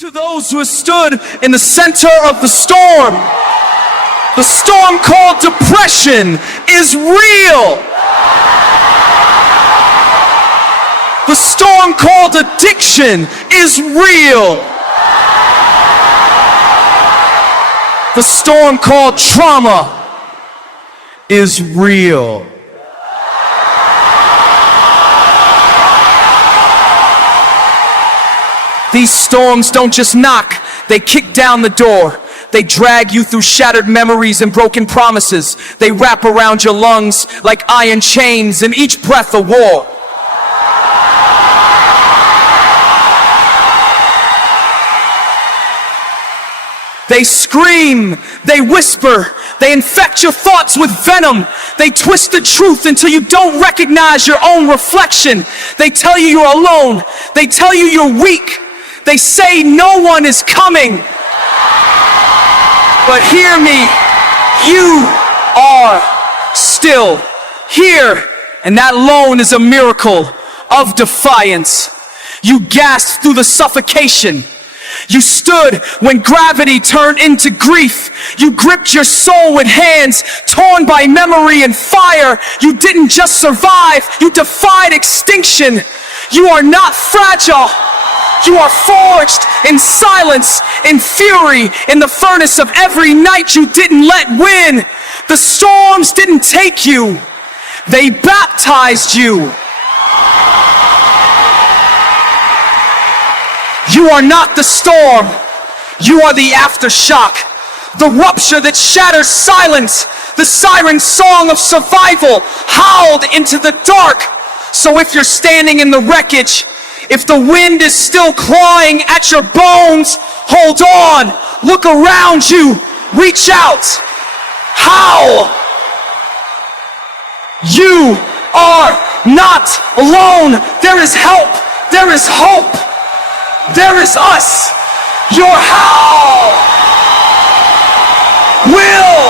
To those who have stood in the center of the storm called depression is real. The storm called addiction is real. The storm called trauma is real. These storms don't just knock, they kick down the door. They drag you through shattered memories and broken promises. They wrap around your lungs like iron chains, and each breath a war. They scream, they whisper, they infect your thoughts with venom. They twist the truth until you don't recognize your own reflection. They tell you you're alone. They tell you you're weak. They say no one is coming. But hear me, you are still here. And that alone is a miracle of defiance. You gasped through the suffocation. You stood when gravity turned into grief. You gripped your soul with hands torn by memory and fire. You didn't just survive, you defied extinction. You are not fragile. You are forged in silence, in fury, in the furnace of every night you didn't let win. The storms didn't take you, they baptized you. You are not the storm, you are the aftershock. The rupture that shatters silence, the siren song of survival howled into the dark. So if you're standing in the wreckage, if the wind is still clawing at your bones, hold on, look around you, reach out, howl. You are not alone. There is help, there is hope, there is us. Your howl will